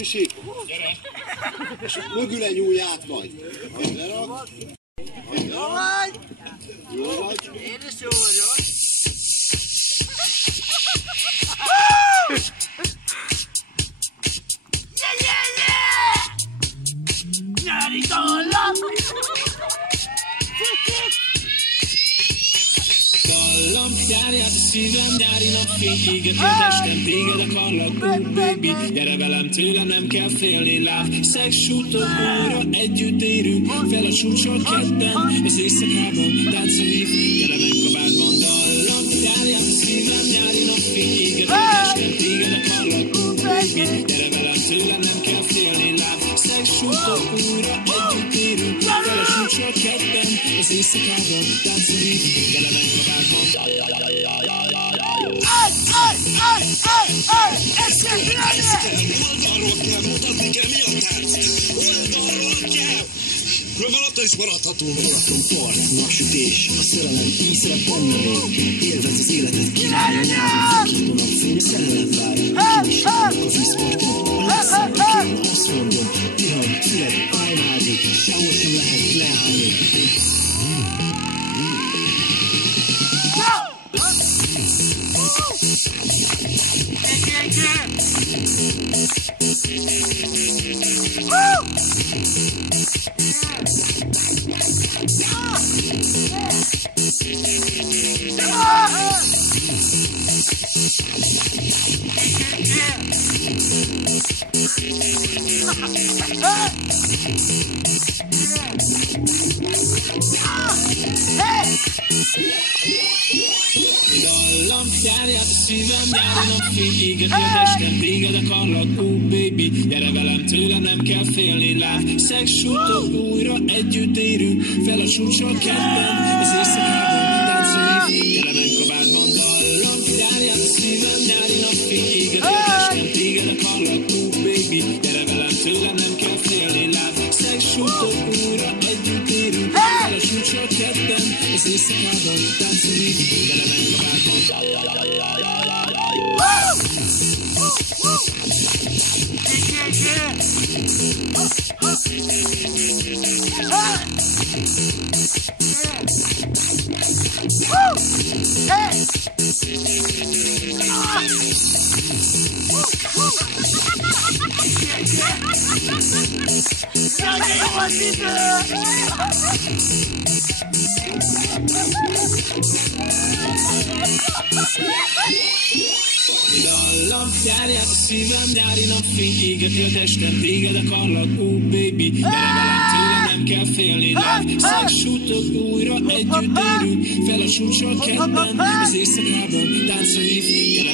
Pisi, gyere! És mögüle nyúlj át majd. Lerak. Jó vagy? Jó vagy? Én is jó vagyok. Nyári dallam! Dallam, járját a szívem, nyári napfény éget a testem, téged akarlak, oh baby. Gyere velem, tőlem nem kell félni, láv, szexsútod újra, együtt érünk, fel a súcsot ketten, az éjszakában, tánca hív, gyere meg kabátban. Dallam, járját a szívem, nyári napfény éget a testem, téged akarlak, oh baby. Gyere velem, tőlem nem kell félni, láv, szexsútod újra, együtt érünk, fel a súcsot ketten, az éjszakában, tánca hív, gyere meg kabátban. Oldalról kell mutatni kell, mi a tánc? Oldalról kell! Különben ott is maradhatunk. Maraton part, napsütés, a szerelem így szeret benne még. Élvezd az életet, király a nyár. Fakító napfény, a szerelem vár. Aki is járnak az iszporton, a legszebb, én azt mondom. Pihant, füled, állnádi, sehol sem lehet leállni. Dallam, járját a szívem, nyári napfény éget a testem, téged akarlak, oh baby. Gyere velem, tőlem nem kell félni, láv, szexsútod újra, együtt érünk, fel a súcsot ketten, az éjszakában, táncolj, gyere meg kabátban. Dallam, járját a szívem, nyári napfény éget a testem, téged akarlak, oh baby. Gyere velem, tőlem nem kell félni, láv, szexsútod újra, együtt érünk, fel a súcsot ketten, az éjszakában, táncolj, gyere meg kabátban. Dallam, járját a szívem, nyári napfény égeti a testem, téged akarlak, oh baby. Gyere velem, tőlem nem kell félni, láv, szexsútod újra, együtt érünk, fel a súcsot ketten, az éjszakában, táncolj, gyere